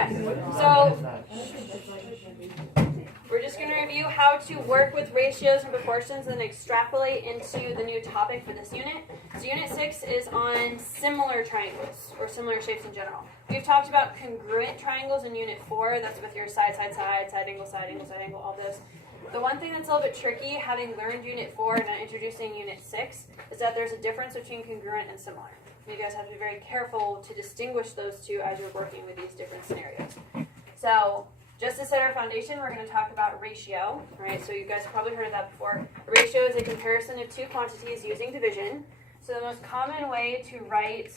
Okay, so we're just going to review how to work with ratios and proportions and extrapolate into the new topic for this unit. So unit 6 is on similar triangles, or similar shapes in general. We've talked about congruent triangles in unit 4. That's with your side, angle, all those. The one thing that's a little bit tricky, having learned unit 4 and not introducing unit 6, is that there's a difference between congruent and similar. You guys have to be very careful to distinguish those two as you're working with these different scenarios. So just to set our foundation, we're going to talk about ratio, right? So you guys have probably heard of that before. A ratio is a comparison of two quantities using division. So the most common way to write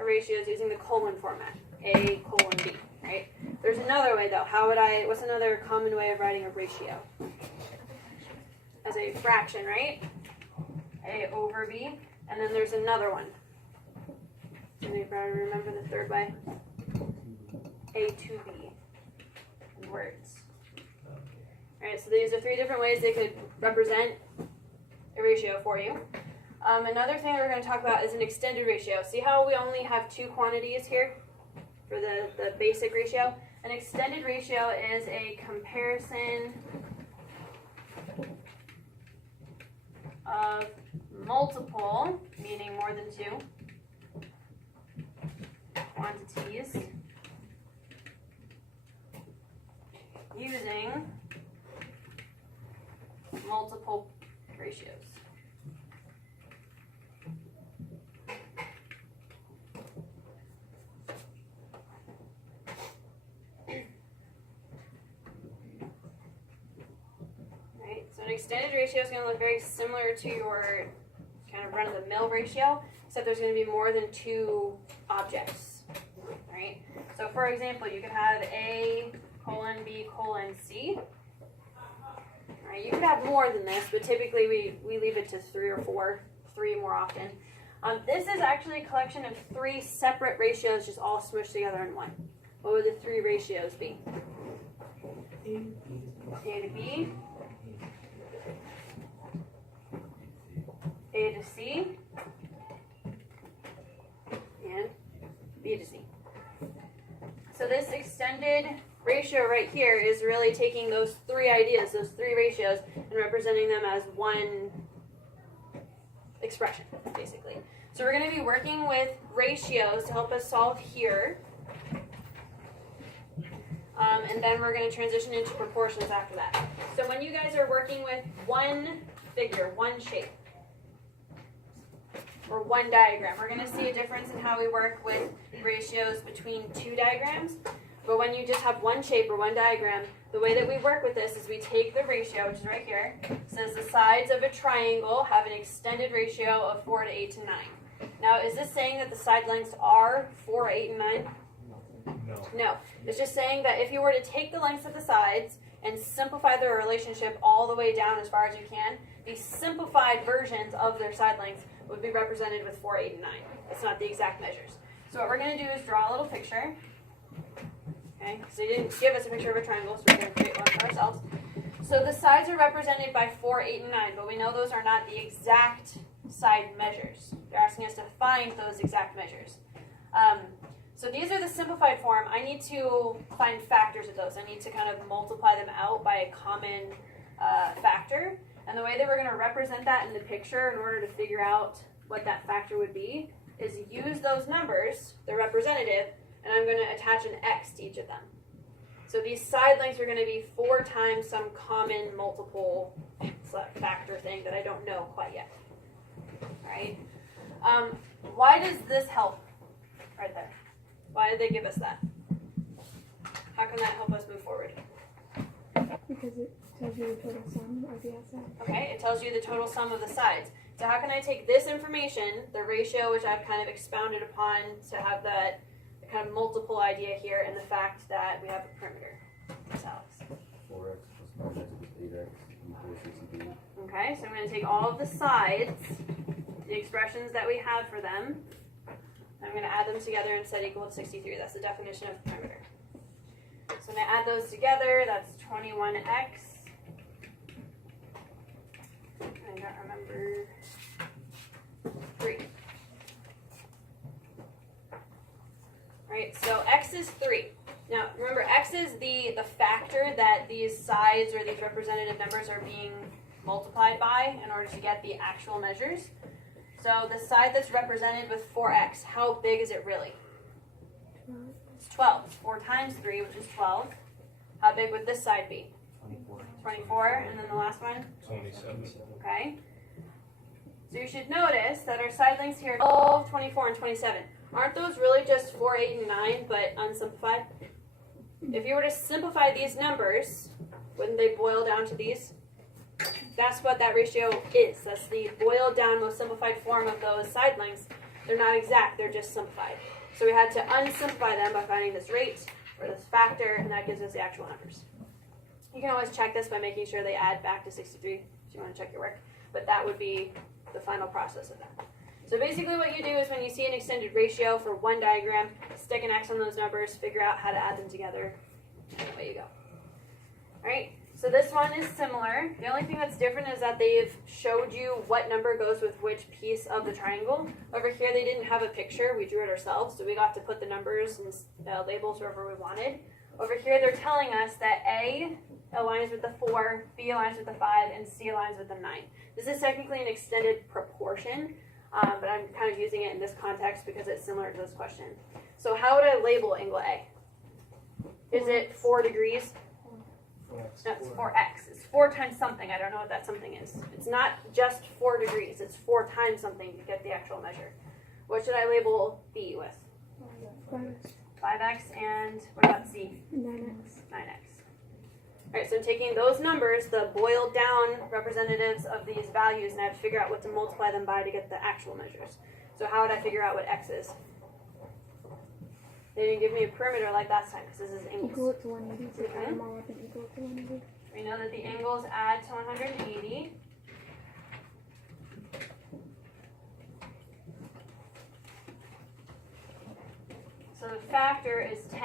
a ratio is using the colon format, A colon B, right? There's another way though. What's another common way of writing a ratio? As a fraction, right? A over B. And then there's another one. Anybody remember the third way? A to B. Words. Alright, so these are 3 different ways they could represent a ratio for you. Another thing that we're going to talk about is an extended ratio. See how we only have 2 quantities here for the basic ratio? An extended ratio is a comparison of multiple, meaning more than 2, quantities using multiple ratios. Right, so an extended ratio is going to look very similar to your kind of run-of-the-mill ratio, except there's going to be more than 2 objects, right? So for example, you could have A colon B colon C. Right, you could have more than this, but typically we leave it to 3 or 4, 3 more often. This is actually a collection of 3 separate ratios just all smushed together in one. What would the 3 ratios be? A to B, A to C, and B to C. So this extended ratio right here is really taking those 3 ideas, those 3 ratios, and representing them as one expression, basically. So we're going to be working with ratios to help us solve here. And then we're going to transition into proportions after that. So when you guys are working with one figure, one shape, or one diagram, we're going to see a difference in how we work with ratios between 2 diagrams. But when you just have one shape or one diagram, the way that we work with this is we take the ratio, which is right here. It says the sides of a triangle have an extended ratio of 4 to 8 to 9. Now, is this saying that the side lengths are 4, 8, and 9? No. It's just saying that if you were to take the lengths of the sides and simplify their relationship all the way down as far as you can, the simplified versions of their side lengths would be represented with 4, 8, and 9. It's not the exact measures. So what we're going to do is draw a little picture. Okay, because they didn't give us a picture of a triangle, so we're going to create one for ourselves. So the sides are represented by 4, 8, and 9, but we know those are not the exact side measures. They're asking us to find those exact measures. So these are the simplified form. I need to find factors of those. I need to kind of multiply them out by a common factor. And the way that we're going to represent that in the picture in order to figure out what that factor would be is use those numbers, the representative, and I'm going to attach an x to each of them. So these side lengths are going to be 4 times some common multiple factor thing that I don't know quite yet. All right. Why does this help right there? Why did they give us that? How can that help us move forward? Because it tells you the total sum of the outside. Okay, it tells you the total sum of the sides. So how can I take this information, the ratio which I've kind of expounded upon to have that kind of multiple idea here, and the fact that we have a perimeter? Alex. 4x plus 9x plus 8x equals 62. Okay, so I'm going to take all of the sides, the expressions that we have for them, I'm going to add them together and set equal to 63. That's the definition of perimeter. So I'm going to add those together. That's 21x. I don't remember. 3. Right, so x is 3. x is the factor that these sides or these representative numbers are being multiplied by in order to get the actual measures. So the side that's represented with 4x, how big is it really? It's 12. It's 4 times 3, which is 12. How big would this side be? 24. 24. And then the last one? 27. Okay. So you should notice that our side lengths here are 12, 24, and 27. Aren't those really just 4, 8, and 9, but unsimplified? If you were to simplify these numbers, wouldn't they boil down to these? That's what that ratio is. That's the boiled down, most simplified form of those side lengths. They're not exact, they're just simplified. So we had to unsimplify them by finding this rate or this factor, and that gives us the actual numbers. You can always check this by making sure they add back to 63 if you want to check your work, but that would be the final process of that. So basically what you do is when you see an extended ratio for one diagram, stick an X on those numbers, figure out how to add them together, and away you go. Alright, so this one is similar. The only thing that's different is that they've showed you what number goes with which piece of the triangle. Over here they didn't have a picture, we drew it ourselves, so we got to put the numbers and labels wherever we wanted. Over here they're telling us that A aligns with the 4, B aligns with the 5, and C aligns with the 9. This is technically an extended proportion, but I'm kind of using it in this context because it's similar to this question. So how would I label angle A? Is it 4 degrees? No, it's 4x. It's 4 times something. I don't know what that something is. It's not just 4 degrees. It's 4 times something to get the actual measure. What should I label B with? 5x, and what about C? 9x. 9x. Alright, so I'm taking those numbers, the boiled down representatives of these values, and I have to figure out what to multiply them by to get the actual measures. So how would I figure out what x is? They didn't give me a perimeter like last time because this is angles. Equal it to 180. So add them all up and equal it to 180. We know that the angles add to 180. So the factor is 10.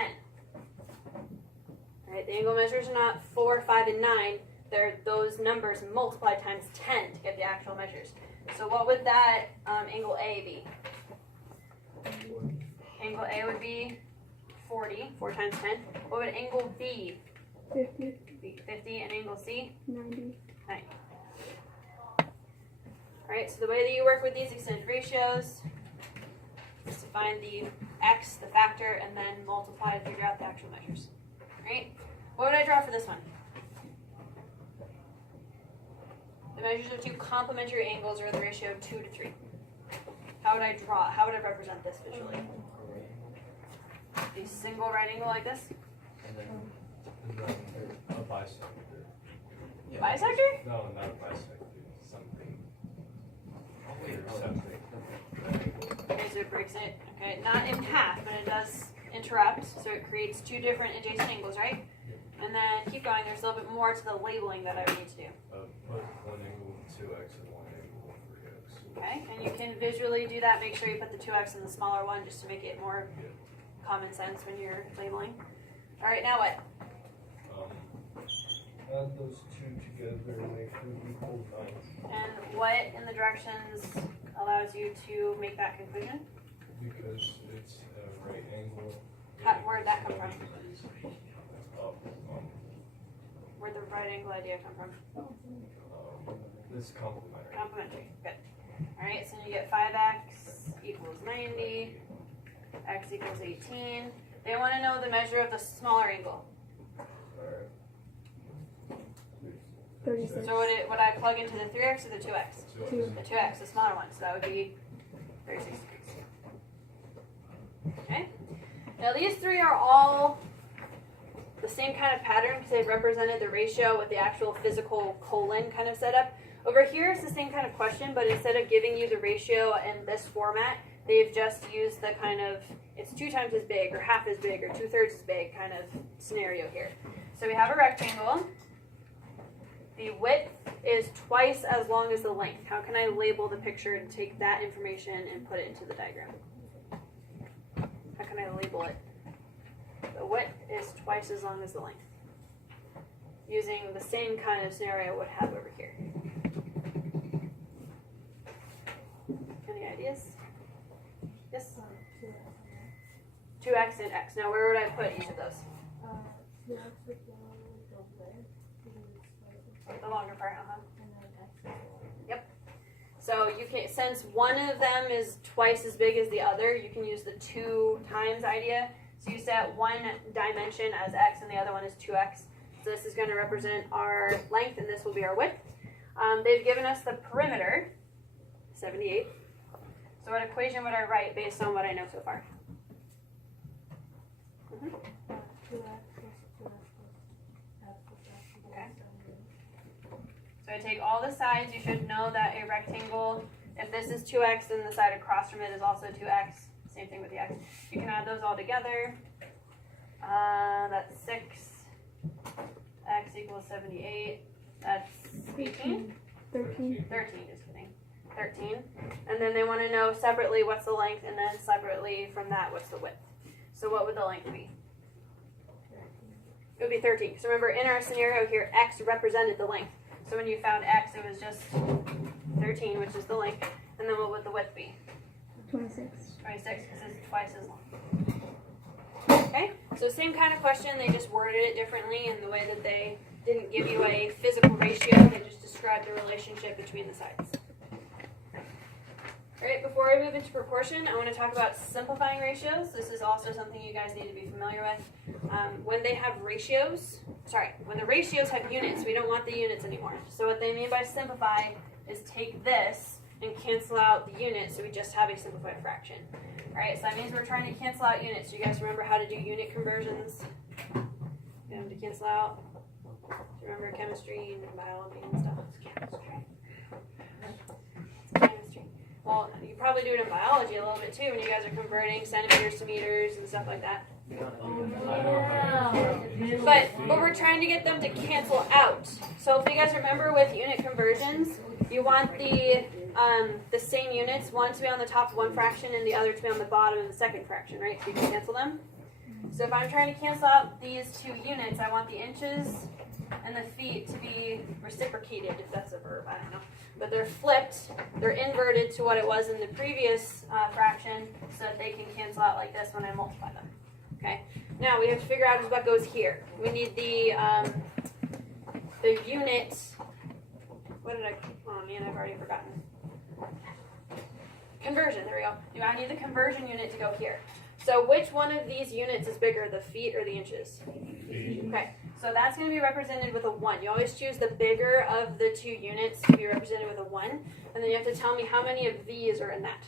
Right, the angle measures are not 4, 5, and 9. They're those numbers multiplied times 10 to get the actual measures. So what would that angle A be? Angle A would be 40, 4 times 10. What would angle B 50. be? 50, and angle C? 90. 90. Alright, so the way that you work with these extended ratios is to find the x, the factor, and then multiply to figure out the actual measures. Alright, what would I draw for this one? The measures of two complementary angles are the ratio of 2 to 3. How would I draw? How would I represent this visually? A single right angle like this? And then a bisector. Bisector? No, not a bisector. Something. Okay, so it breaks it. Okay, not in half, but it does interrupt, so it creates two different adjacent angles, right? And then keep going, there's a little bit more to the labeling that I would need to do. Put one angle with 2x and one angle with 3x. Okay, and you can visually do that. Make sure you put the 2x in the smaller one just to make it more common sense when you're labeling. All right, now what? Add those two together and make them equal 9. And what in the directions allows you to make that conclusion? Because it's a right angle. Where'd that come from? Up, Where'd the right angle idea come from? this complementary. Complementary, good. All right, so you get 5x equals 90, x equals 18. They want to know the measure of the smaller angle. Alright. 36. So would I plug into the 3x or the 2x? 2. The 2x, the smaller one, so that would be 36 degrees. Okay? Now these three are all the same kind of pattern because they've represented the ratio with the actual physical colon kind of setup. Over here it's the same kind of question, but instead of giving you the ratio in this format, they've just used the kind of, it's 2 times as big or half as big or 2/3 as big kind of scenario here. So we have a rectangle. The width is twice as long as the length. How can I label the picture and take that information and put it into the diagram? How can I label it? The width is twice as long as the length. Using the same kind of scenario I would have over here. Any ideas? Yes? 2x and x. Now where would I put each of those? 2x with the width, The longer part, and then x is the So you can, since one of them is twice as big as the other, you can use the 2 times idea. So you set one dimension as x and the other one is 2x. So this is going to represent our length and this will be our width. They've given us the perimeter, 78. So what equation would I write based on what I know so far? 2x plus 2x plus f plus f. Okay. So I take all the sides. You should know that a rectangle, if this is 2x, then the side across from it is also 2x. Same thing with the x. You can add those all together. That's 6. X equals 78. That's 18. 13. 13, just kidding. 13. And then they want to know separately what's the length, and then separately from that, what's the width. So what would the length be? It would be 13. So remember, in our scenario here, x represented the length. So when you found x, it was just 13, which is the length. And then what would the width be? 26. 26, because it's twice as long. Okay, so same kind of question, they just worded it differently in the way that they didn't give you a physical ratio, they just described the relationship between the sides. Alright, before I move into proportion, I want to talk about simplifying ratios. This is also something you guys need to be familiar with. When they have ratios, when the ratios have units, we don't want the units anymore. So what they mean by simplify is take this and cancel out the units, so we just have a simplified fraction. Alright, so that means we're trying to cancel out units. Do you guys remember how to do unit conversions? You have to cancel out. Do you remember chemistry and biology and stuff? It's chemistry. Well, you probably do it in biology a little bit too when you guys are converting centimeters to meters and stuff like that. But we're trying to get them to cancel out. So if you guys remember with unit conversions, you want the same units, one to be on the top of one fraction and the other to be on the bottom of the second fraction, right? So you can cancel them. So if I'm trying to cancel out these 2 units, I want the inches and the feet to be reciprocated, if that's a verb, I don't know. But they're flipped, they're inverted to what it was in the previous fraction so that they can cancel out like this when I multiply them. Okay, now we have to figure out what goes here. We need the unit, oh man, I've already forgotten. Conversion, there we go. I need the conversion unit to go here. So which one of these units is bigger, the feet or the inches? Okay, so that's going to be represented with a 1. You always choose the bigger of the 2 units to be represented with a 1. And then you have to tell me how many of these are in that.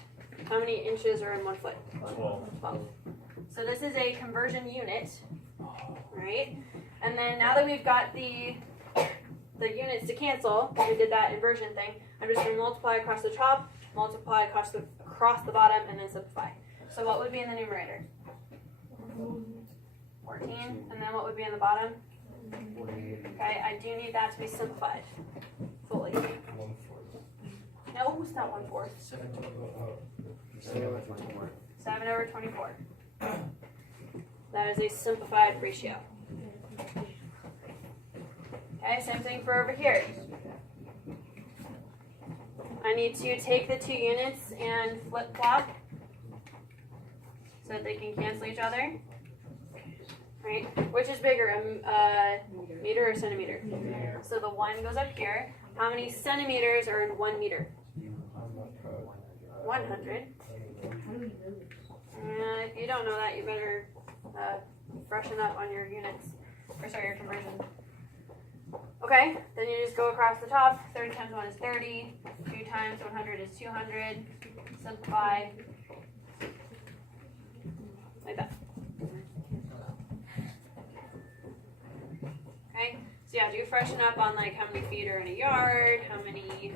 How many inches are in 1 foot? 12. So this is a conversion unit, right? And then now that we've got the units to cancel, we did that inversion thing, I'm just going to multiply across the top, multiply across the bottom, and then simplify. So what would be in the numerator? 14. And then what would be in the bottom? Okay, I do need that to be simplified fully. No, it's not 1/4. 7 over 24. That is a simplified ratio. Okay, same thing for over here. I need to take the 2 units and flip-flop so that they can cancel each other. Right? Which is bigger, a meter or centimeter? So the 1 goes up here. How many centimeters are in 1 meter? 100. If you don't know that, you better freshen up on your units, your conversion. Okay, then you just go across the top. 30 times 1 is 30. 2 times 100 is 200. Simplify. Like that. Okay, so yeah, do freshen up on like how many feet are in a yard, how many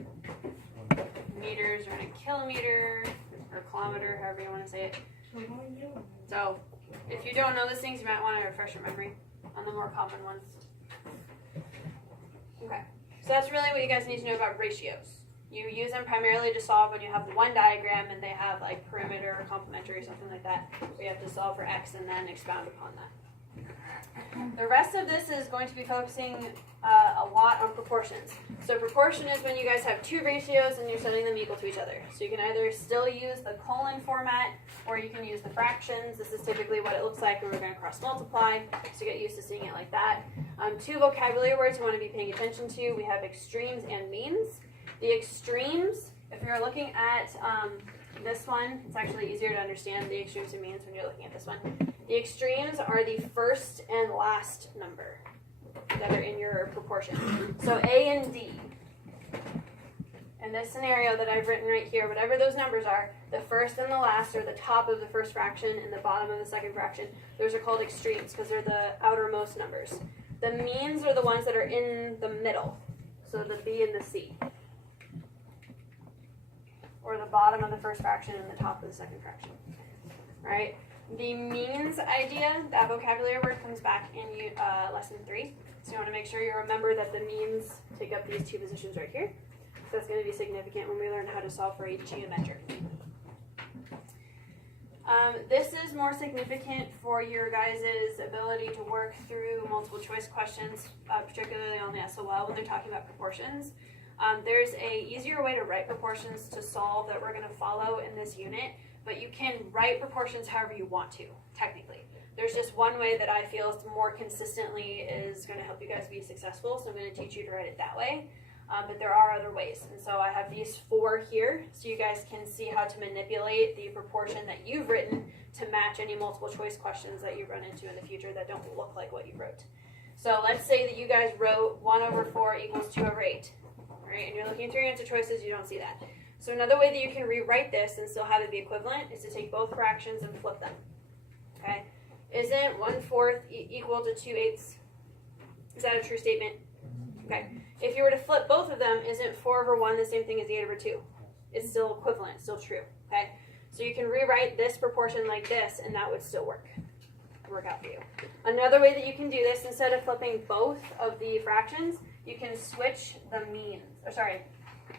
meters are in a kilometer, or kilometer, however you want to say it. So, if you don't know those things, you might want to refresh your memory on the more common ones. Okay, so that's really what you guys need to know about ratios. You use them primarily to solve when you have one diagram and they have like perimeter or complementary or something like that, where you have to solve for x and then expound upon that. The rest of this is going to be focusing a lot on proportions. So proportion is when you guys have two ratios and you're setting them equal to each other. So you can either still use the colon format or you can use the fractions. This is typically what it looks like when we're going to cross multiply, so get used to seeing it like that. Two vocabulary words you want to be paying attention to. We have extremes and means. The extremes, if you're looking at this one, it's actually easier to understand the extremes and means when you're looking at this one. The extremes are the first and last number that are in your proportion. So A and D. In this scenario that I've written right here, whatever those numbers are, the first and the last are the top of the first fraction and the bottom of the second fraction. Those are called extremes because they're the outermost numbers. The means are the ones that are in the middle. So the B and the C. Or the bottom of the first fraction and the top of the second fraction. All right. The means idea, that vocabulary word comes back in lesson 3. So you want to make sure you remember that the means take up these two positions right here. So that's going to be significant when we learn how to solve for a geometric mean. This is more significant for your guys' ability to work through multiple choice questions, particularly on the SOL when they're talking about proportions. There's a easier way to write proportions to solve that we're going to follow in this unit, but you can write proportions however you want to, technically. There's just one way that I feel more consistently is going to help you guys be successful, so I'm going to teach you to write it that way. But there are other ways, and so I have these 4 here, so you guys can see how to manipulate the proportion that you've written to match any multiple choice questions that you run into in the future that don't look like what you wrote. So let's say that you guys wrote 1/4 equals 2/8. Right, and you're looking through your answer choices, you don't see that. So another way that you can rewrite this and still have it be equivalent is to take both fractions and flip them. Okay? Isn't 1/4 equal to 2/8? Is that a true statement? Okay. If you were to flip both of them, isn't 4/1 the same thing as 8/2? It's still equivalent, it's still true. Okay? So you can rewrite this proportion like this, and that would still work out for you. Another way that you can do this, instead of flipping both of the fractions, you can switch the means. Or sorry,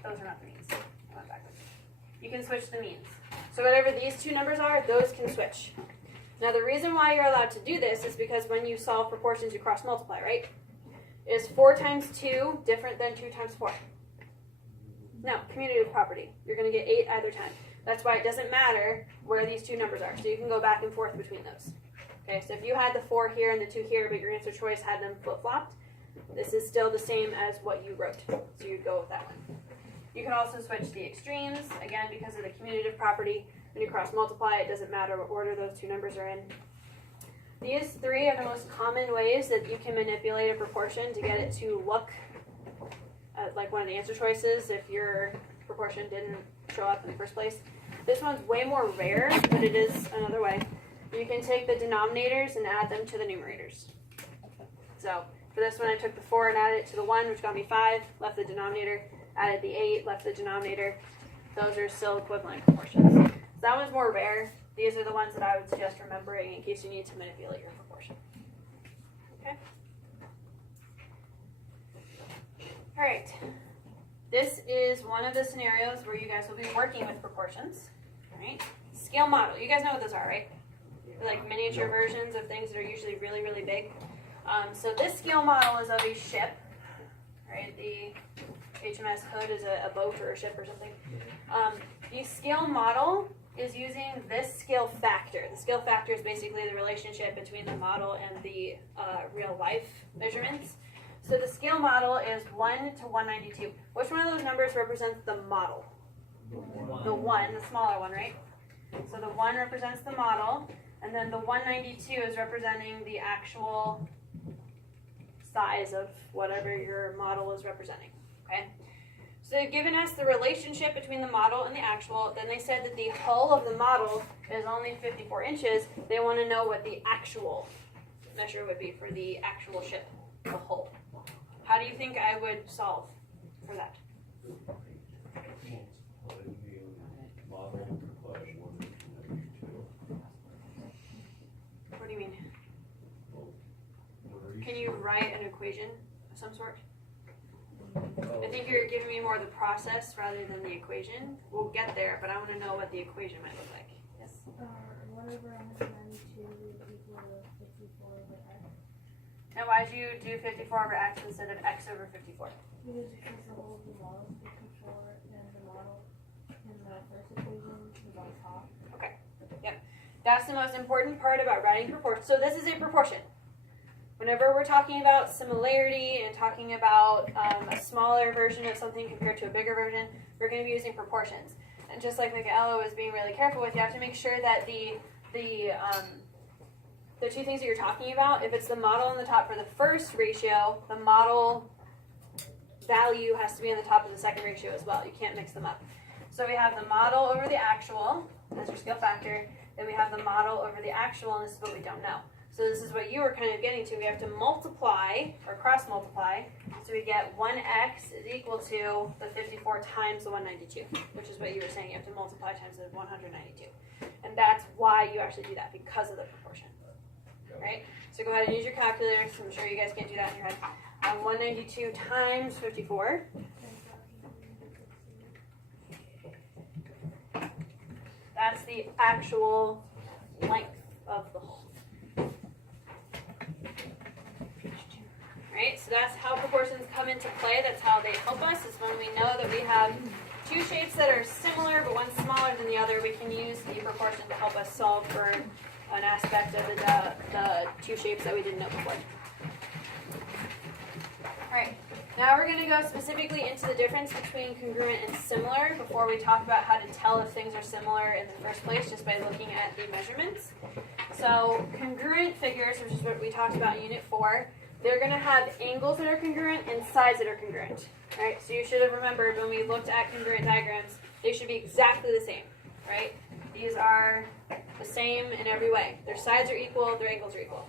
those are not the means. I went backwards. You can switch the means. So whatever these two numbers are, those can switch. Now the reason why you're allowed to do this is because when you solve proportions, you cross multiply, right? Is 4 times 2 different than 2 times 4? No, commutative property. You're going to get 8 either time. That's why it doesn't matter where these two numbers are. So you can go back and forth between those. Okay, so if you had the 4 here and the 2 here, but your answer choice had them flip-flopped, this is still the same as what you wrote. So you'd go with that one. You can also switch the extremes, again, because of the commutative property. When you cross multiply, it doesn't matter what order those two numbers are in. These 3 are the most common ways that you can manipulate a proportion to get it to look like one of the answer choices if your proportion didn't show up in the first place. This one's way more rare, but it is another way. You can take the denominators and add them to the numerators. So for this one, I took the 4 and added it to the 1, which got me 5, left the denominator, added the 8, left the denominator. Those are still equivalent proportions. So that one's more rare. These are the ones that I would suggest remembering in case you need to manipulate your proportion. Okay? All right. This is one of the scenarios where you guys will be working with proportions. All right? Scale model. You guys know what those are, right? They're like miniature versions of things that are usually really, really big. So this scale model is of a ship, right? The HMS Hood is a boat or a ship or something. The scale model is using this scale factor. The scale factor is basically the relationship between the model and the real life measurements. So the scale model is 1 to 192. Which one of those numbers represents the model? The 1, the smaller one, right? So the 1 represents the model, and then the 192 is representing the actual size of whatever your model is representing, okay? So they've given us the relationship between the model and the actual. Then they said that the hull of the model is only 54 inches. They want to know what the actual measure would be for the actual ship, the hull. How do you think I would solve for that? What do you mean? Can you write an equation of some sort? I think you're giving me more of the process rather than the equation. We'll get there, but I want to know what the equation might look like. Yes? Whatever 192 is equal to 54, the why'd you do 54 over x instead of x over 54? Because the whole of the model is 54 and the model in the first equation is on top. That's the most important part about writing proportion. So this is a proportion. Whenever we're talking about similarity and talking about a smaller version of something compared to a bigger version, we're going to be using proportions. And just like Michaela was being really careful with, you have to make sure that the two things that you're talking about, if it's the model on the top for the first ratio, the model value has to be on the top of the second ratio as well. You can't mix them up. So we have the model over the actual as your scale factor. Then we have the model over the actual, and this is what we don't know. So this is what you were kind of getting to. We have to multiply or cross multiply. So we get 1x is equal to the 54 times the 192, which is what you were saying. You have to multiply times the 192. And that's why you actually do that, because of the proportion. Right? So go ahead and use your calculators. I'm sure you guys can't do that in your head. 192 times 54. That's the actual length of the hole. Right? So that's how proportions come into play. That's how they help us, is when we know that we have two shapes that are similar, but one's smaller than the other. We can use the proportion to help us solve for an aspect of the two shapes that we didn't know before. Alright, now we're going to go specifically into the difference between congruent and similar before we talk about how to tell if things are similar in the first place just by looking at the measurements. So congruent figures, which is what we talked about in Unit 4, they're going to have angles that are congruent and sides that are congruent. Right? So you should have remembered when we looked at congruent diagrams, they should be exactly the same. Right? These are the same in every way. Their sides are equal, their angles are equal.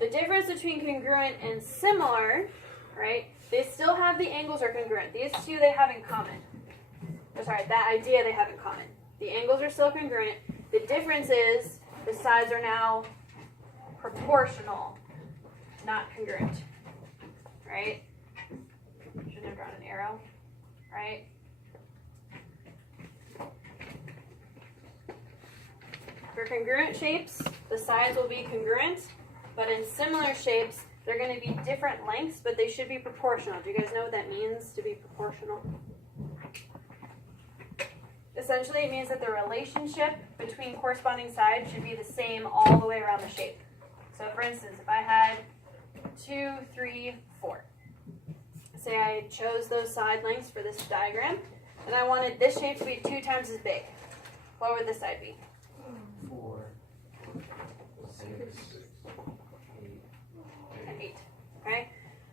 The difference between congruent and similar, right, they still have the angles are congruent. These two they have in common. Or sorry, that idea they have in common. The angles are still congruent. The difference is the sides are now proportional, not congruent. Right? Shouldn't have drawn an arrow. Right? For congruent shapes, the sides will be congruent, but in similar shapes, they're going to be different lengths, but they should be proportional. Do you guys know what that means, to be proportional? Essentially, it means that the relationship between corresponding sides should be the same all the way around the shape. So for instance, if I had 2, 3, 4. Say I chose those side lengths for this diagram, and I wanted this shape to be 2 times as big. What would this side be? 4, 6, 8. Okay?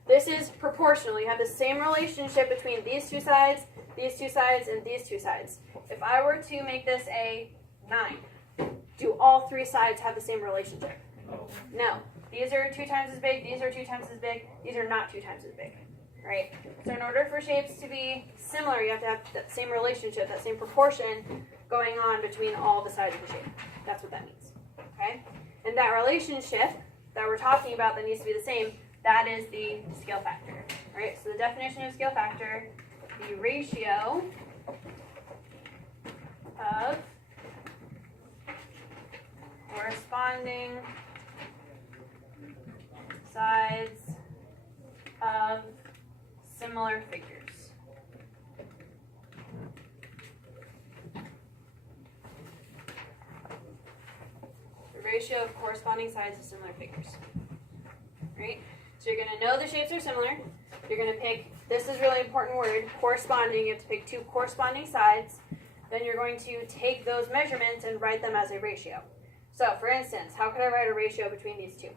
This is proportional. You have the same relationship between these two sides, and these two sides. If I were to make this a 9, do all 3 sides have the same relationship? No. These are 2 times as big, these are 2 times as big, these are not 2 times as big. Right? So in order for shapes to be similar, you have to have that same relationship, that same proportion going on between all the sides of the shape. That's what that means. Okay? And that relationship that we're talking about that needs to be the same, that is the scale factor. Right? So the definition of scale factor, the ratio of corresponding sides of similar figures. The ratio of corresponding sides of similar figures. Right? So you're going to know the shapes are similar. You're going to pick, this is a really important word, corresponding. You have to pick 2 corresponding sides. Then you're going to take those measurements and write them as a ratio. So for instance, how could I write a ratio between these two?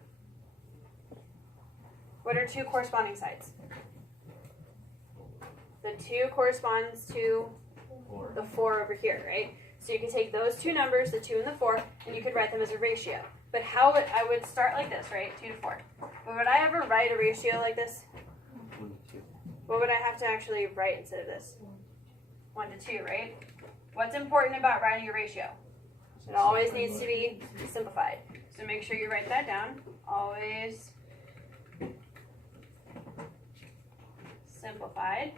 What are 2 corresponding sides? The 2 corresponds to 4. the 4 over here, right? So you can take those 2 numbers, the 2 and the 4, and you could write them as a ratio. But how would I would start like this, right? 2 to 4. But would I ever write a ratio like this? 1 to 2. What would I have to actually write instead of this? 1 to 2, right? What's important about writing a ratio? It always needs to be simplified. So make sure you write that down. Always simplified.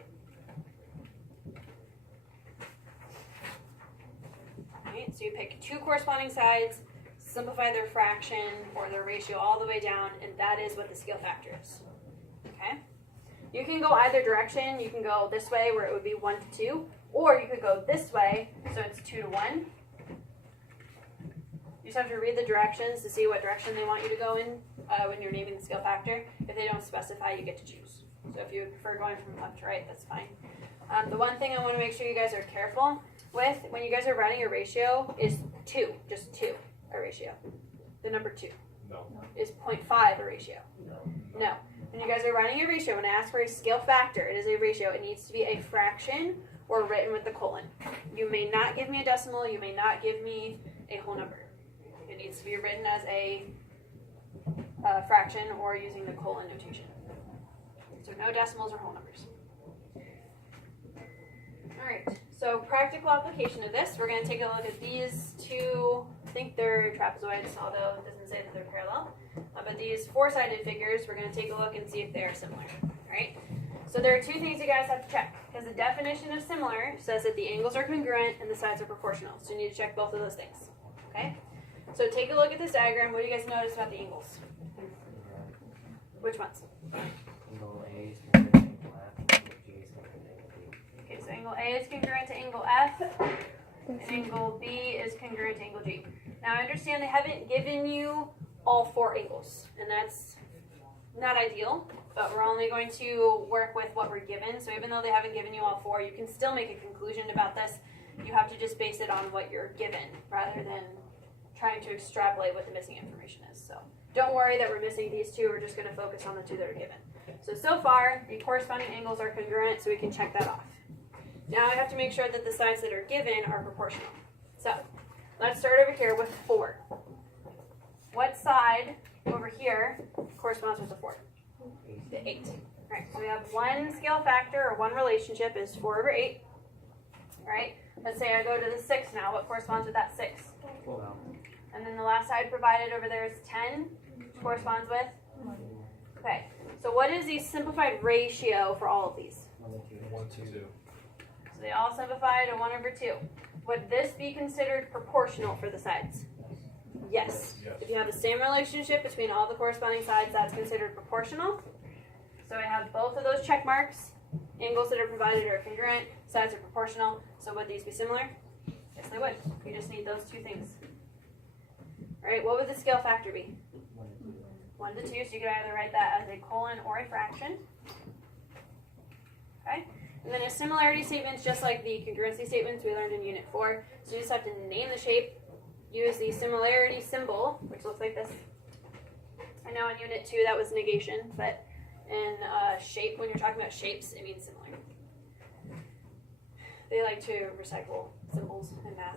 Right, so you pick 2 corresponding sides, simplify their fraction or their ratio all the way down, and that is what the scale factor is. Okay? You can go either direction. You can go this way where it would be 1 to 2, or you could go this way, so it's 2 to 1. You just have to read the directions to see what direction they want you to go in when you're naming the scale factor. If they don't specify, you get to choose. So if you prefer going from left to right, that's fine. The one thing I want to make sure you guys are careful with when you guys are writing a ratio is 2, just 2, a ratio. The number 2 No. is 0.5 a ratio. No. When you guys are writing a ratio, when I ask for a scale factor, it is a ratio. It needs to be a fraction or written with the colon. You may not give me a decimal. You may not give me a whole number. It needs to be written as a fraction or using the colon notation. So no decimals or whole numbers. All right, so practical application of this, we're going to take a look at these two, I think they're trapezoids, although it doesn't say that they're parallel. But these four-sided figures, we're going to take a look and see if they're similar. All right, so there are two things you guys have to check, because the definition of similar says that the angles are congruent and the sides are proportional. So you need to check both of those things. Okay, so take a look at this diagram. What do you guys notice about the angles? Which ones? Angle A is congruent to angle F, angle G is congruent to angle B. Okay, so angle A is congruent to angle F, and angle B is congruent to angle G. Now I understand they haven't given you all four angles, and that's not ideal, but we're only going to work with what we're given. So even though they haven't given you all four, you can still make a conclusion about this. You have to just base it on what you're given, rather than trying to extrapolate what the missing information is. So don't worry that we're missing these two, we're just going to focus on the two that are given. So far, the corresponding angles are congruent, so we can check that off. Now I have to make sure that the sides that are given are proportional. So let's start over here with 4. What side over here corresponds with the 4? The 8. All right, so we have one scale factor, or one relationship, is 4 over 8. All right, let's say I go to the 6 now. What corresponds with that 6? 12. And then the last side provided over there is 10, which corresponds with? Okay, so what is the simplified ratio for all of these? 1 to 2. So they all simplify to 1 over 2. Would this be considered proportional for the sides? Yes. Yes. If you have the same relationship between all the corresponding sides, that's considered proportional. So I have both of those check marks. Angles that are provided are congruent, sides are proportional. So would these be similar? Yes, they would. You just need those two things. All right, what would the scale factor be? 1 to 2, so you could either write that as a colon or a fraction. Okay, and then a similarity statement is just like the congruency statements we learned in Unit 4. So you just have to name the shape, use the similarity symbol, which looks like this. I know in Unit 2 that was negation, but in shape, when you're talking about shapes, it means similar. They like to recycle symbols in math.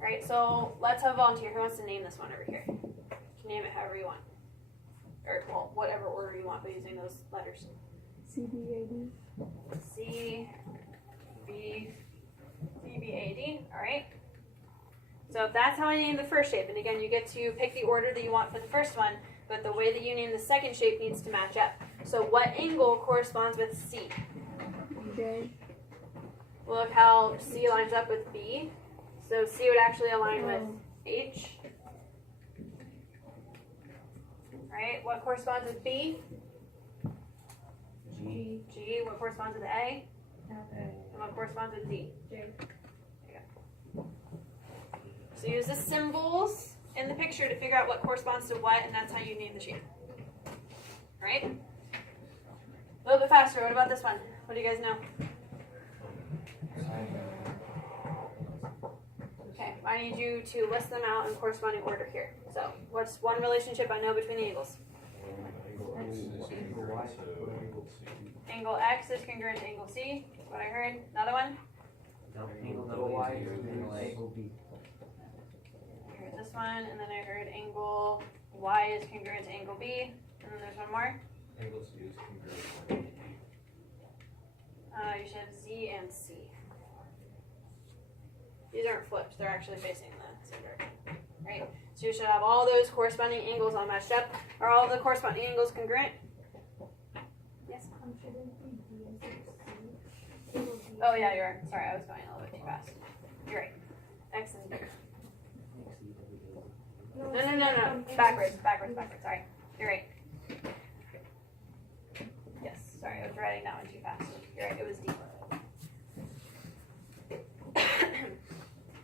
All right, so let's have a volunteer. Who wants to name this one over here? You can name it however you want. Or, well, whatever order you want, but using those letters. CBAD. C, B, C, B, A, D. All right. So that's how I name the first shape. And again, you get to pick the order that you want for the first one, but the way that you name the second shape needs to match up. So what angle corresponds with C? J. Look how C lines up with B. So C would actually align with H. Right? What corresponds with B? G. G. What corresponds with A? A. And what corresponds with D? J. So use the symbols in the picture to figure out what corresponds to what, and that's how you name the shape. Right? A little bit faster. What about this one? What do you guys know? Okay, I need you to list them out in corresponding order here. So, what's one relationship I know between the angles? Angle X is congruent to angle C. Angle X is congruent to angle C. That's what I heard. Another one? Angle double Y is angle A. Angle B. I heard this one, and then I heard angle Y is congruent to angle B. And then there's one more. Angle C is congruent to angle D. You should have Z and C. These aren't flipped, they're actually facing the same direction. Right? So you should have all those corresponding angles all matched up. Are all the corresponding angles congruent? Yes? Shouldn't be B and C. It will be- Oh yeah, you're right. Sorry, I was going a little bit too fast. You're right. X and B. X, E, W, No. Backwards. Sorry. You're right. Yes, sorry, I was writing that one too fast. You're right, it was D.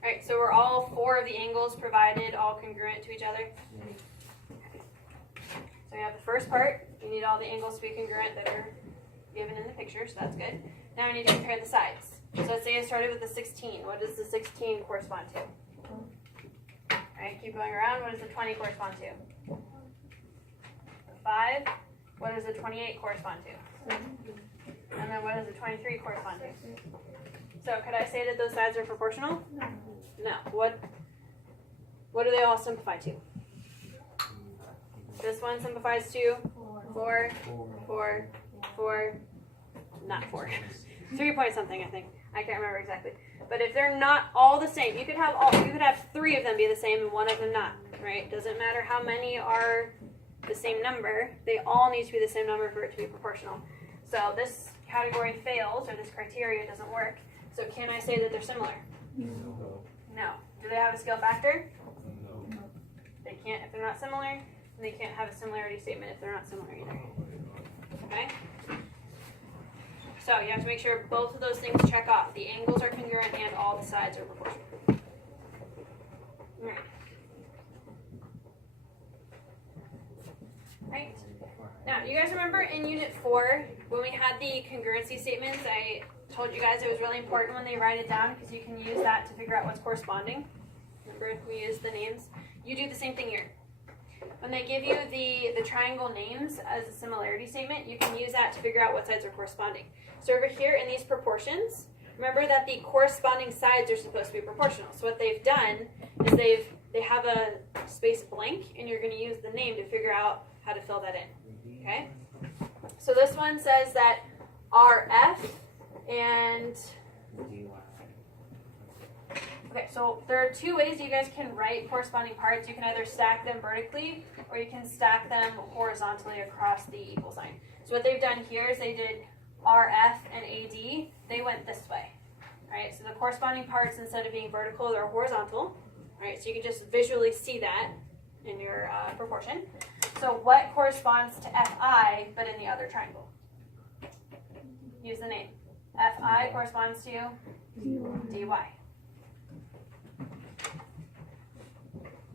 Alright, so we're all 4 of the angles provided all congruent to each other? Okay. So we have the first part. We need all the angles to be congruent that are given in the picture, so that's good. Now we need to compare the sides. So let's say I started with the 16. What does the 16 correspond to? Alright, keep going around. What does the 20 correspond to? The 5. What does the 28 correspond to? And then what does the 23 correspond to? So could I say that those sides are proportional? No. What do they all simplify to? This one simplifies to 4, 4, 4, not 4. 3 point something, I think. I can't remember exactly. But if they're not all the same, you could have 3 of them be the same and 1 of them not, right? Doesn't matter how many are the same number, they all need to be the same number for it to be proportional. So this category fails, or this criteria doesn't work. So can I say that they're similar? No. Do they have a scale factor? No. They can't if they're not similar, and they can't have a similarity statement if they're not similar either. Okay? So you have to make sure both of those things check off. The angles are congruent and all the sides are proportional. All right. Right. Now, you guys remember in Unit 4, when we had the congruency statements, I told you guys it was really important when they write it down because you can use that to figure out what's corresponding. Remember, if we use the names. You do the same thing here. When they give you the triangle names as a similarity statement, you can use that to figure out what sides are corresponding. So over here in these proportions, remember that the corresponding sides are supposed to be proportional. So what they've done is they have a space blank, and you're going to use the name to figure out how to fill that in. Okay? So this one says that RF and... Okay, so there are 2 ways you guys can write corresponding parts. You can either stack them vertically, or you can stack them horizontally across the equal sign. So what they've done here is they did RF and AD, they went this way. Alright, so the corresponding parts, instead of being vertical, they're horizontal. Alright, so you can just visually see that in your proportion. So what corresponds to FI, but in the other triangle? Use the name. FI corresponds to DY.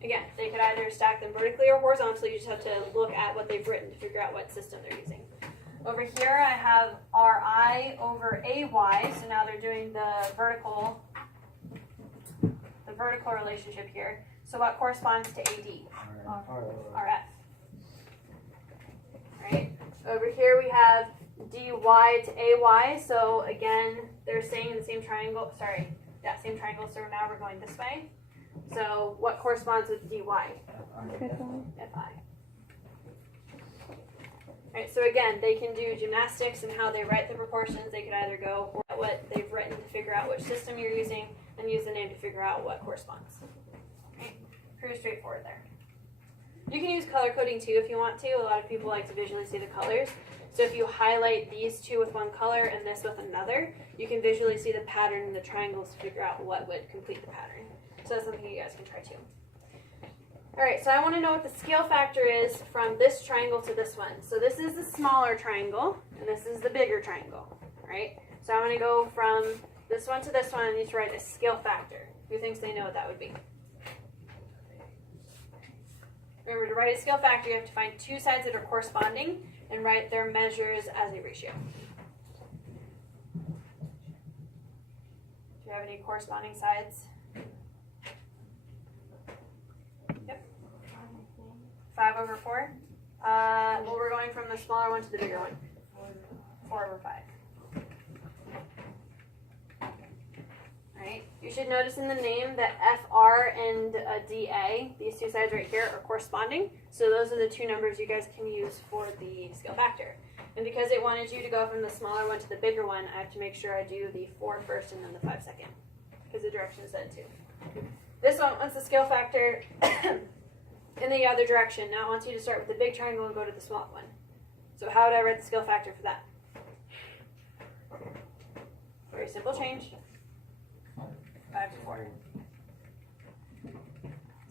Again, they could either stack them vertically or horizontally. You just have to look at what they've written to figure out what system they're using. Over here I have RI over AY, so now they're doing the vertical relationship here. So what corresponds to AD? RF. Right? Over here we have DY to AY, so again, they're staying in the same triangle, so now we're going this way. So what corresponds with DY? FI. Alright, so again, they can do gymnastics and how they write the proportions. They could either go at what they've written to figure out which system you're using and use the name to figure out what corresponds. Okay, pretty straightforward there. You can use color coding too if you want to. A lot of people like to visually see the colors. So if you highlight these 2 with one color and this with another, you can visually see the pattern in the triangles to figure out what would complete the pattern. So that's something you guys can try too. Alright, so I want to know what the scale factor is from this triangle to this one. So this is the smaller triangle, and this is the bigger triangle. Right? So I'm going to go from this one to this one, and need to write a scale factor. Who thinks they know what that would be? Remember, to write a scale factor, you have to find 2 sides that are corresponding and write their measures as a ratio. Do you have any corresponding sides? Yep. 5 over 4? Well, we're going from the smaller one to the bigger one. 4 over 5. Alright, you should notice in the name that FR and DA, these 2 sides right here, are corresponding. So those are the 2 numbers you guys can use for the scale factor. And because it wanted you to go from the smaller one to the bigger one, I have to make sure I do the 4 first and then the 5 second. Because the direction said to. This one wants the scale factor in the other direction. Now it wants you to start with the big triangle and go to the small one. So how would I write the scale factor for that? Very simple change. 5 to 4.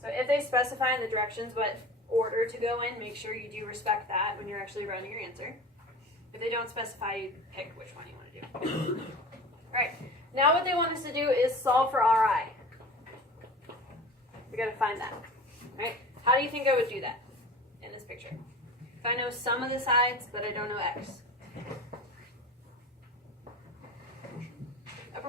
So if they specify in the directions what order to go in, make sure you do respect that when you're actually writing your answer. If they don't specify, you pick which one you want to do. Alright, now what they want us to do is solve for RI. We gotta find that. Alright, how do you think I would do that in this picture? If I know some of the sides, but I don't know X.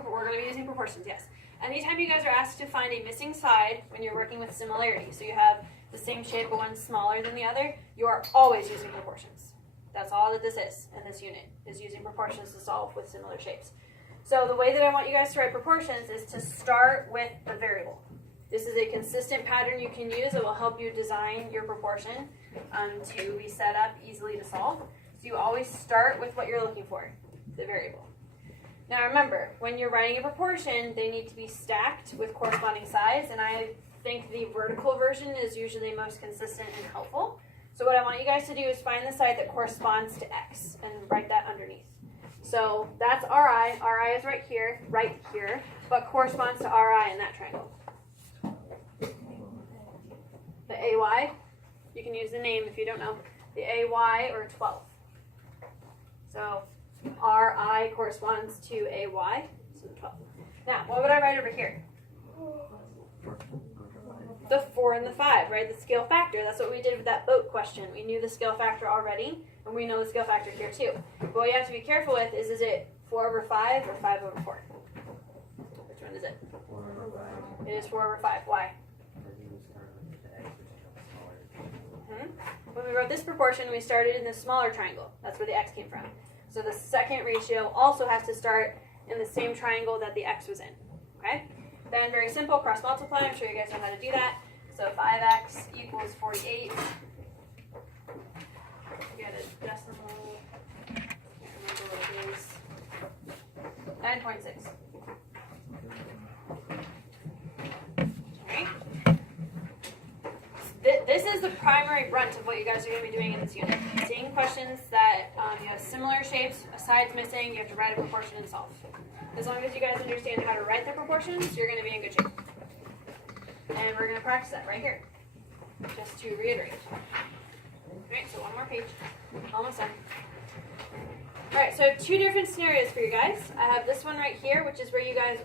We're going to be using proportions, yes. Anytime you guys are asked to find a missing side when you're working with similarity, so you have the same shape but one's smaller than the other, you are always using proportions. That's all that this is in this unit, is using proportions to solve with similar shapes. So the way that I want you guys to write proportions is to start with the variable. This is a consistent pattern you can use that will help you design your proportion to be set up easily to solve. So you always start with what you're looking for, the variable. Now remember, when you're writing a proportion, they need to be stacked with corresponding sides, and I think the vertical version is usually most consistent and helpful. So what I want you guys to do is find the side that corresponds to X and write that underneath. So that's RI. RI is right here, but corresponds to RI in that triangle. The AY, you can use the name if you don't know. The AY or 12. So RI corresponds to AY, so 12. Now, what would I write over here? The 4 and the 5, right? The scale factor. That's what we did with that boat question. We knew the scale factor already, and we know the scale factor here too. But what you have to be careful with is it 4 over 5 or 5 over 4? Which one is it? 4 over 5. It is 4 over 5. Why? Because you start with the X, which is smaller. When we wrote this proportion, we started in the smaller triangle. That's where the X came from. So the second ratio also has to start in the same triangle that the X was in. Okay? Then very simple, cross multiply. I'm sure you guys know how to do that. So 5x equals 48. Get a decimal. Can't remember what it is. 9.6. Okay. This is the primary brunt of what you guys are going to be doing in this unit. Seeing questions that you have similar shapes, a side's missing, you have to write a proportion and solve. As long as you guys understand how to write the proportions, you're going to be in good shape. And we're going to practice that right here, just to reiterate. Alright, so one more page. Almost done. Alright, so I have two different scenarios for you guys. I have this one right here, which is where you guys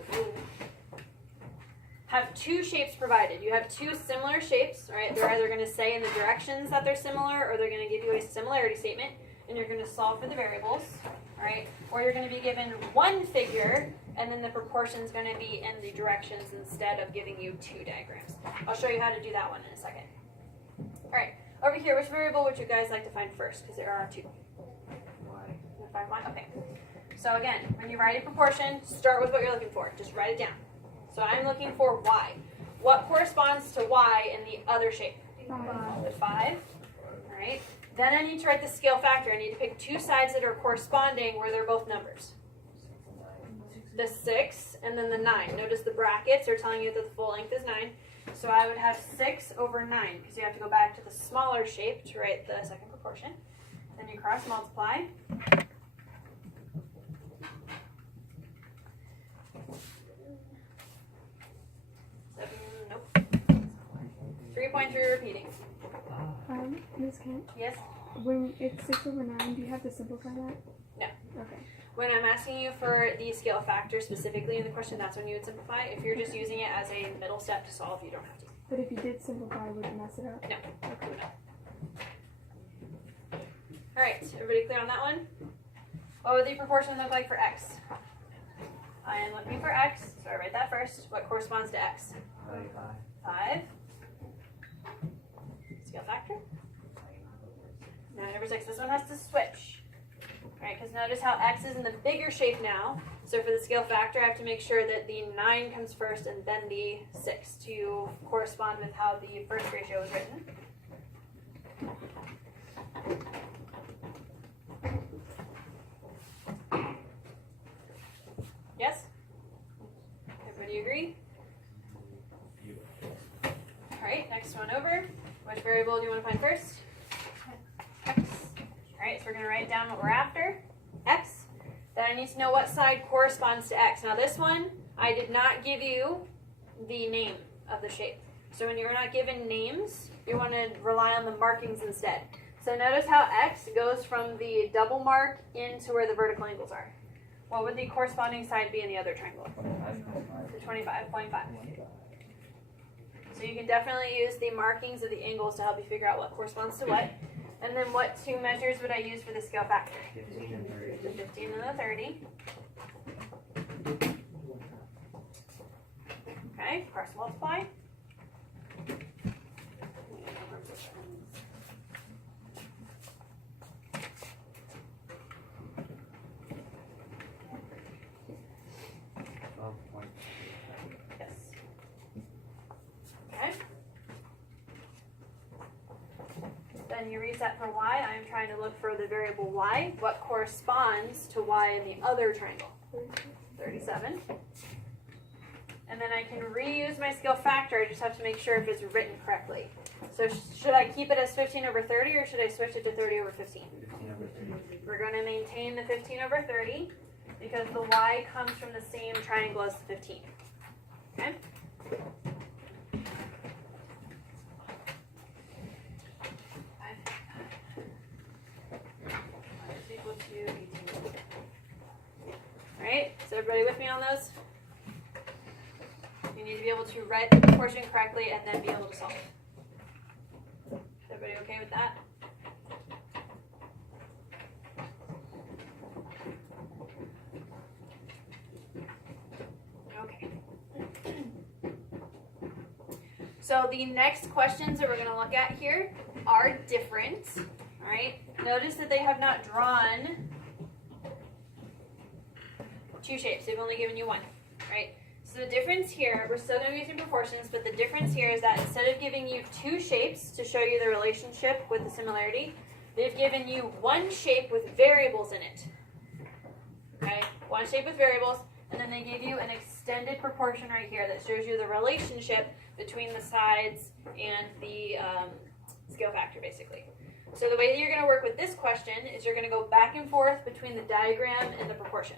have two shapes provided. You have two similar shapes, right? They're either going to say in the directions that they're similar, or they're going to give you a similarity statement, and you're going to solve for the variables, right? Or you're going to be given one figure, and then the proportion is going to be in the directions instead of giving you two diagrams. I'll show you how to do that one in a second. All right, over here, which variable would you guys like to find first? Because there are two. Y. You wanna find one? Okay. So again, when you write a proportion, start with what you're looking for. Just write it down. So I'm looking for y. What corresponds to y in the other shape? 5. The 5. All right. Then I need to write the scale factor. I need to pick two sides that are corresponding where they're both numbers. 6 and 9. The 6 and then the 9. Notice the brackets are telling you that the full length is 9. So I would have 6 over 9 because you have to go back to the smaller shape to write the second proportion. Then you cross multiply. Nope. 3.3 repeating. Ms. Kent, Yes? when it's 6 over 9, do you have to simplify that? No. Okay. When I'm asking you for the scale factor specifically in the question, that's when you would simplify. If you're just using it as a middle step to solve, you don't have to. But if you did simplify, would it mess it up? No. Okay. All right, everybody clear on that one? What would the proportion look like for x? I am looking for x, so I write that first. What corresponds to x? 5. Scale factor? 9 over 6. This one has to switch. Right, because notice how x is in the bigger shape now. So for the scale factor, I have to make sure that the 9 comes first and then the 6 to correspond with how the first ratio is written. Yes? Everybody agree? Alright, next one over. Which variable do you want to find first? X. Alright, so we're going to write down what we're after. X. Then I need to know what side corresponds to X. Now this one, I did not give you the name of the shape. So when you're not given names, you want to rely on the markings instead. So notice how X goes from the double mark into where the vertical angles are. What would the corresponding side be in the other triangle? The 25.5. So you can definitely use the markings of the angles to help you figure out what corresponds to what. And then what two measures would I use for the scale factor? 15 and 30. The 15 and the 30. Okay, cross multiply. Yes. Okay. Then you reset for y. I'm trying to look for the variable y. What corresponds to y in the other triangle? 37. And then I can reuse my scale factor. I just have to make sure if it's written correctly. So should I keep it as 15 over 30 or should I switch it to 30 over 15? 15 over 30. We're going to maintain the 15 over 30 because the y comes from the same triangle as the 15. Okay? Is equal to 18. Alright, so everybody with me on those? You need to be able to write the proportion correctly and then be able to solve it. Is everybody okay with that? Okay. So the next questions that we're going to look at here are different. All right. Notice that they have not drawn two shapes. They've only given you one. Right. So the difference here, we're still going to be using proportions, but the difference here is that instead of giving you two shapes to show you the relationship with the similarity, they've given you one shape with variables in it. Okay, one shape with variables, and then they give you an extended proportion right here that shows you the relationship between the sides and the scale factor, basically. So the way that you're going to work with this question is you're going to go back and forth between the diagram and the proportion,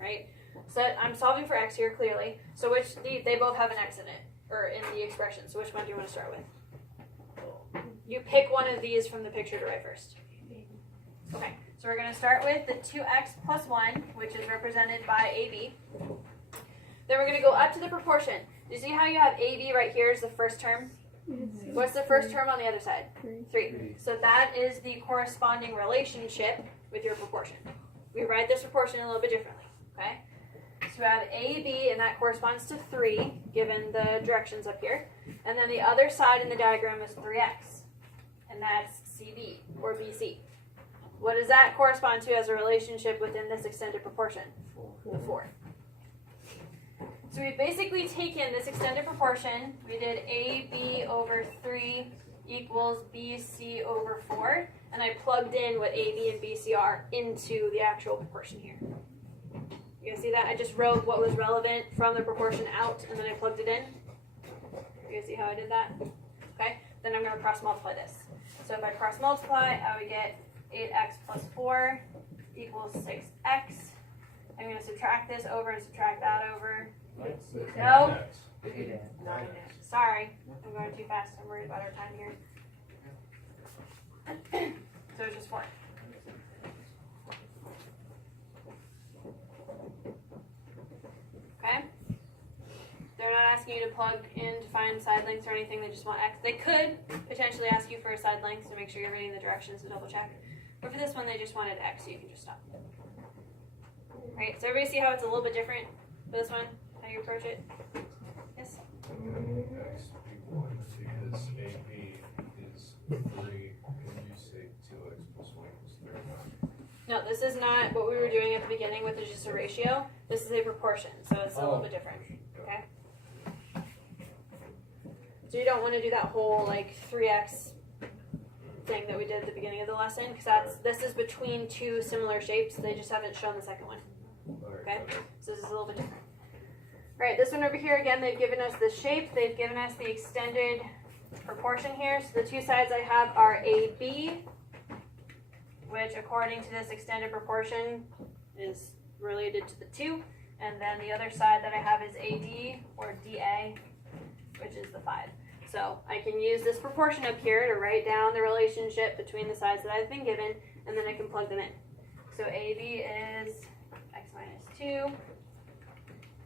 right? So I'm solving for x here clearly. So they both have an x in it, or in the expression. So which one do you want to start with? You pick one of these from the picture to write first. Okay, so we're going to start with the 2x plus 1, which is represented by AB. Then we're going to go up to the proportion. Do you see how you have AB right here is the first term? What's the first term on the other side? 3. So that is the corresponding relationship with your proportion. We write this proportion a little bit differently, okay? So we have AB, and that corresponds to 3, given the directions up here. And then the other side in the diagram is 3x, and that's CB, or BC. What does that correspond to as a relationship within this extended proportion? 4. So we've basically taken this extended proportion. We did AB over 3 equals BC over 4, and I plugged in what AB and BC are into the actual proportion here. You guys see that? I just wrote what was relevant from the proportion out, and then I plugged it in. You guys see how I did that? Okay, then I'm going to cross multiply this. So if I cross multiply, I would get 8x plus 4 equals 6x. I'm going to subtract this over and subtract that over. No. Sorry, I'm going too fast. I'm worried about our time here. So it's just 4. Okay? They're not asking you to plug in to find side lengths or anything. They just want x. They could potentially ask you for a side length to make sure you're reading the directions to double check. But for this one, they just wanted x, so you can just stop. Right? So everybody see how it's a little bit different for this one? How you approach it? Yes? X equal because AB is 3, and you say 2x plus 1 is 39. No, this is not what we were doing at the beginning, which is just a ratio. This is a proportion, so it's a little bit different. Okay? So you don't want to do that whole like 3x thing that we did at the beginning of the lesson, because this is between two similar shapes. They just haven't shown the second one. Okay? So this is a little bit different. All right, this one over here, again, they've given us the shape. They've given us the extended proportion here. So the two sides I have are AB, which according to this extended proportion is related to the 2. And then the other side that I have is AD, or DA, which is the 5. So I can use this proportion up here to write down the relationship between the sides that I've been given, and then I can plug them in. So AB is x minus 2,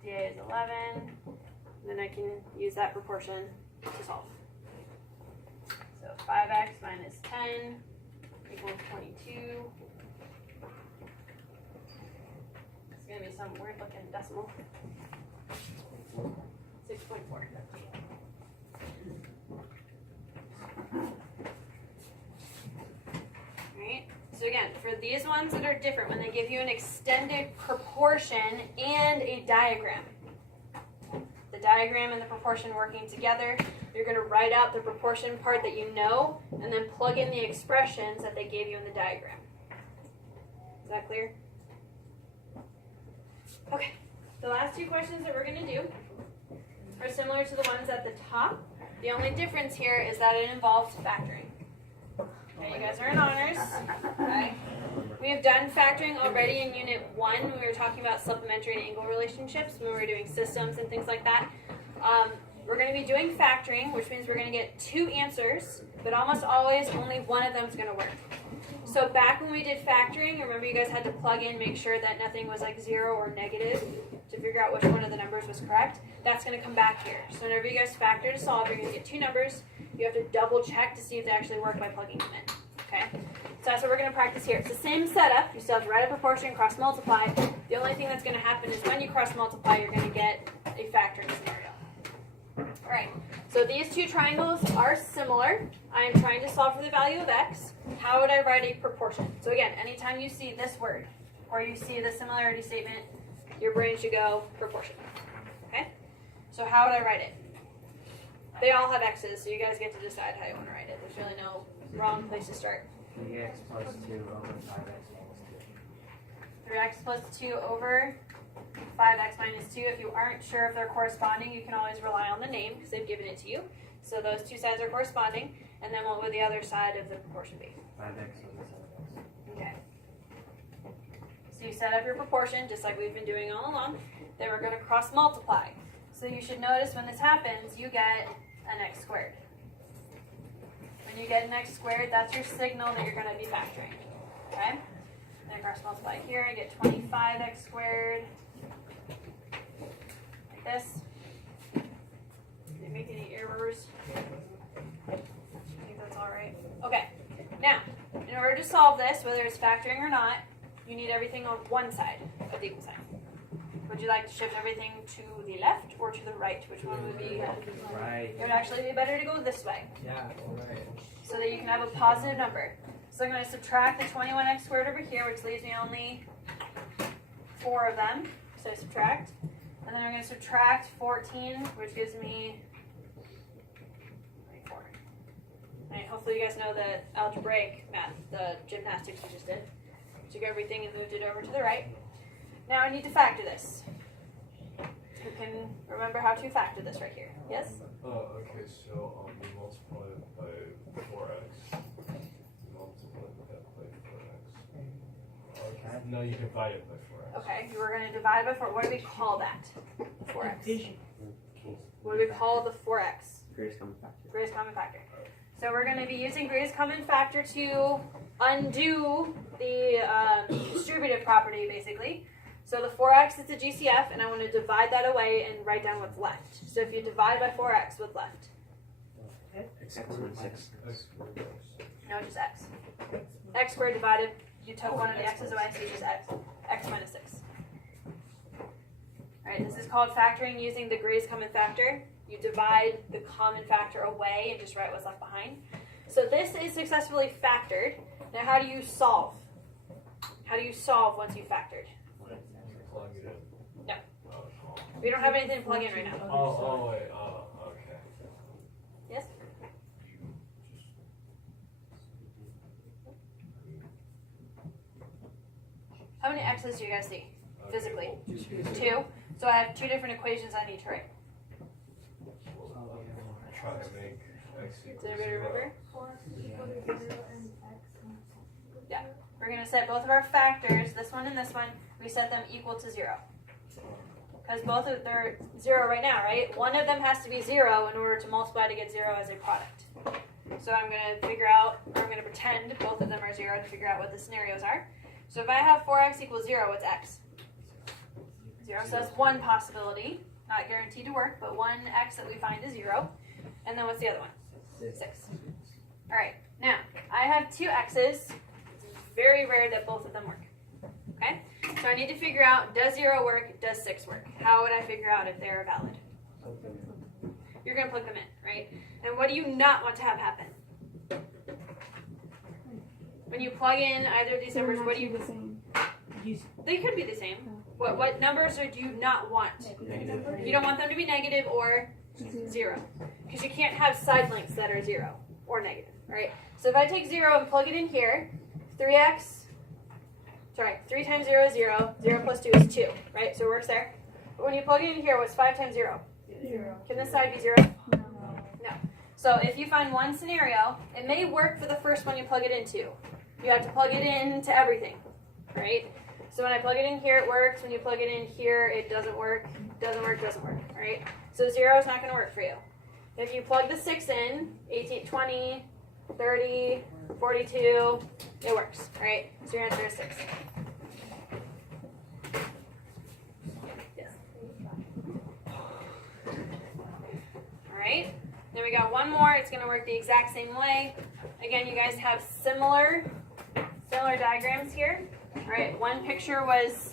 DA is 11, and then I can use that proportion to solve. So 5x minus 10 equals 22. It's going to be some weird looking decimal. 6.4. Alright, so again, for these ones that are different, when they give you an extended proportion and a diagram, the diagram and the proportion working together, you're going to write out the proportion part that you know, and then plug in the expressions that they gave you in the diagram. Is that clear? Okay, the last two questions that we're going to do are similar to the ones at the top. The only difference here is that it involves factoring. Okay, you guys are in honors. Okay. We have done factoring already in Unit 1 when we were talking about supplementary and angle relationships, when we were doing systems and things like that. We're going to be doing factoring, which means we're going to get 2 answers, but almost always only one of them is going to work. So back when we did factoring, remember you guys had to plug in, make sure that nothing was like 0 or negative to figure out which one of the numbers was correct. That's going to come back here. So whenever you guys factor to solve, you're going to get 2 numbers. You have to double check to see if they actually work by plugging them in. Okay? So that's what we're going to practice here. It's the same setup. You still have to write a proportion, cross multiply. The only thing that's going to happen is when you cross multiply, you're going to get a factoring scenario. Alright, so these 2 triangles are similar. I am trying to solve for the value of x. How would I write a proportion? So again, anytime you see this word, or you see the similarity statement, your brain should go proportion. Okay? So how would I write it? They all have x's, so you guys get to decide how you want to write it. There's really no wrong place to start. 3x plus 2 over 5x minus 2. 3x plus 2 over 5x minus 2. If you aren't sure if they're corresponding, you can always rely on the name because they've given it to you. So those 2 sides are corresponding. And then what would the other side of the proportion be? 5x over 7x. Okay. So you set up your proportion just like we've been doing all along. Then we're going to cross multiply. So you should notice when this happens, you get an x squared. When you get an x squared, that's your signal that you're going to be factoring. Okay? Then cross multiply here, I get 25x squared. Like this. Did I make any errors? I think that's alright. Okay. Now, in order to solve this, whether it's factoring or not, you need everything on one side of the equal sign. Would you like to shift everything to the left or to the right? Which one would be? Right. It would actually be better to go this way. Yeah, alright. So that you can have a positive number. So I'm going to subtract the 21x squared over here, which leaves me only 4 of them. So I subtract. And then I'm going to subtract 14, which gives me 24. Alright, hopefully you guys know the algebraic math, the gymnastics we just did. Took everything and moved it over to the right. Now I need to factor this. You can remember how to factor this right here. Yes? Okay, so you multiply it by 4x. You multiply that by 4x. Okay. No, you divide it by 4x. Okay, you were going to divide by 4. What do we call that? 4x. What do we call the 4x? Greatest common factor. Greatest common factor. So we're going to be using greatest common factor to undo the distributive property, basically. So the 4x is the GCF, and I want to divide that away and write down what's left. So if you divide by 4x, what's left? X squared 6. No, just x. X squared divided, you took one of the x's away, so you just x. X minus 6. Alright, this is called factoring using the greatest common factor. You divide the common factor away and just write what's left behind. So this is successfully factored. Now how do you solve? How do you solve once you've factored? Plug it in. No. We don't have anything to plug in right now. Wait, okay. Yes? How many x's do you guys see physically? 2. So I have 2 different equations I need to write. Try to make x equal Does anybody 0. remember? 4 equal to 0 and x Yeah. We're going to set both of our factors, this one and this one, we set them equal to 0. because both of they're 0 right now, right? One of them has to be 0 in order to multiply to get 0 as a product. So I'm going to figure out, or I'm going to pretend both of them are 0 to figure out what the scenarios are. So if I have 4x equals 0, what's x? 0. So that's one possibility. Not guaranteed to work, but one x that we find is 0. And then what's the other one? 6. All right. Now, I have two x's. It's very rare that both of them work. Okay? So I need to figure out, does 0 work? Does 6 work? How would I figure out if they're valid? You're going to plug them in, right? And what do you not want to have happen? When you plug in either of these numbers, what do you... The same. They could be the same. What numbers do you not want? You don't want them to be negative or 0. Because you can't have side lengths that are 0 or negative, right? So if I take 0 and plug it in here, 3 times 0 is 0. 0 plus 2 is 2, right? So it works there. But when you plug it in here, what's 5 times 0? 0. Can this side be 0? No. So if you find one scenario, it may work for the first one you plug it into. You have to plug it into everything, right? So when I plug it in here, it works. When you plug it in here, it doesn't work. Doesn't work, doesn't work, all right? So 0 is not going to work for you. If you plug the 6 in, 18, 20, 30, 42, it works, all right? So your answer is 6. Yes. All right. Then we got one more. It's going to work the exact same way. Again, you guys have similar diagrams here. All right. One picture was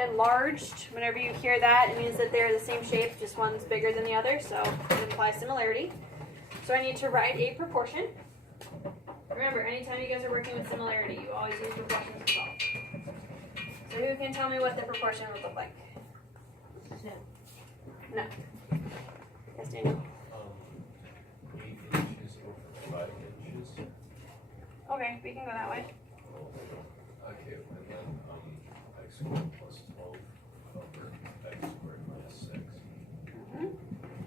enlarged. Whenever you hear that, it means that they're the same shape, just one's bigger than the other, so it implies similarity. So I need to write a proportion. Remember, anytime you guys are working with similarity, you always use proportions to solve. So who can tell me what the proportion would look like? No. Yes, Daniel. 8 inches over 5 inches. Okay, we can go that way. Okay, and then x squared plus 12 over x squared minus 6.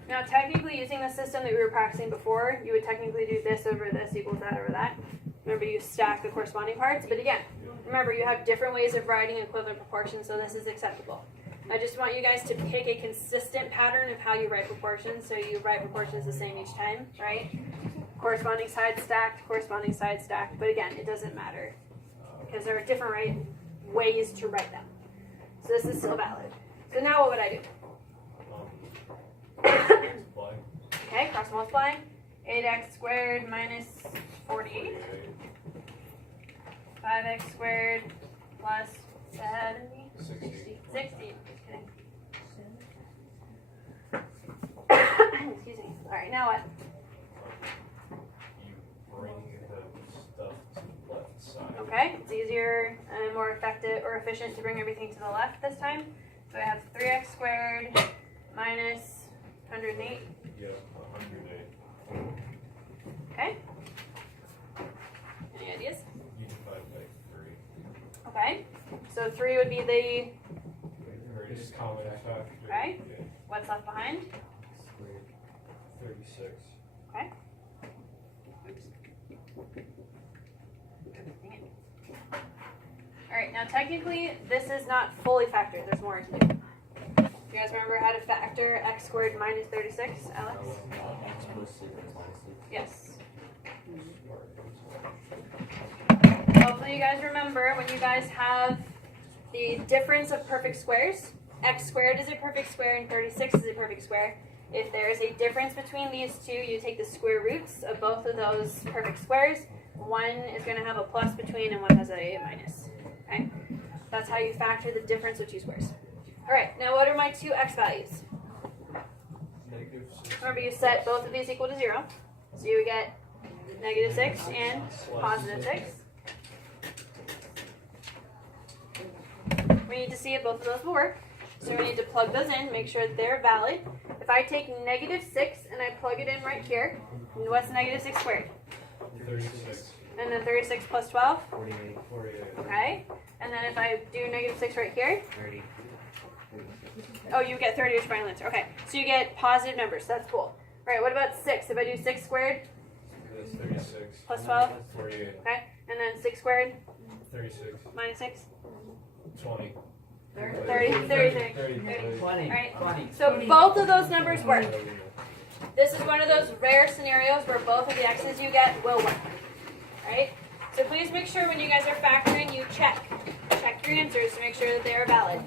Now, technically, using the system that we were practicing before, you would technically do this over this equals that over that. Remember, you stack the corresponding parts. But again, remember, you have different ways of writing equivalent proportions, so this is acceptable. I just want you guys to pick a consistent pattern of how you write proportions, so you write proportions the same each time, right? Corresponding side stacked, corresponding side stacked. But again, it doesn't matter because there are different ways to write them. So this is still valid. So now what would I do? Multiply. Okay, cross multiply. 8x squared minus 48. 5x squared plus 70. 60. 60. Excuse me. Alright, now what? You bring the stuff to the left side. Okay, it's easier and more effective or efficient to bring everything to the left this time. So I have 3x squared minus 108. Yeah, 108. Okay. Any ideas? You divide by 3. Okay. So 3 would be the, Greatest common factor. okay. What's left behind? Squared. 36. Okay. Oops. Dang it. Alright, now technically this is not fully factored. There's more to do. You guys remember how to factor x squared minus 36, Alex? X plus 6 minus 6. Yes. Hopefully you guys remember when you guys have the difference of perfect squares. X squared is a perfect square and 36 is a perfect square. If there is a difference between these two, you take the square roots of both of those perfect squares. One is going to have a plus between and one has a minus. Okay? That's how you factor the difference of two squares. Alright, now what are my two x values? Negative 6. Remember you set both of these equal to 0. So you would get negative 6 and positive 6. We need to see if both of those will work. So we need to plug those in, make sure that they're valid. If I take negative 6 and I plug it in right here, what's negative 6 squared? 36. And then 36 plus 12? 48. 48. Okay. And then if I do negative 6 right here, 30. oh, you get 30 as your final answer. Okay. So you get positive numbers. That's cool. All right, what about 6? If I do 6 squared That's 36. plus 12? 48. Okay. And then 6 squared 36. minus 6? 20. 30. 20, Right. 20. So both of those numbers work. This is one of those rare scenarios where both of the x's you get will work. Right? So please make sure when you guys are factoring, you check your answers to make sure that they are valid.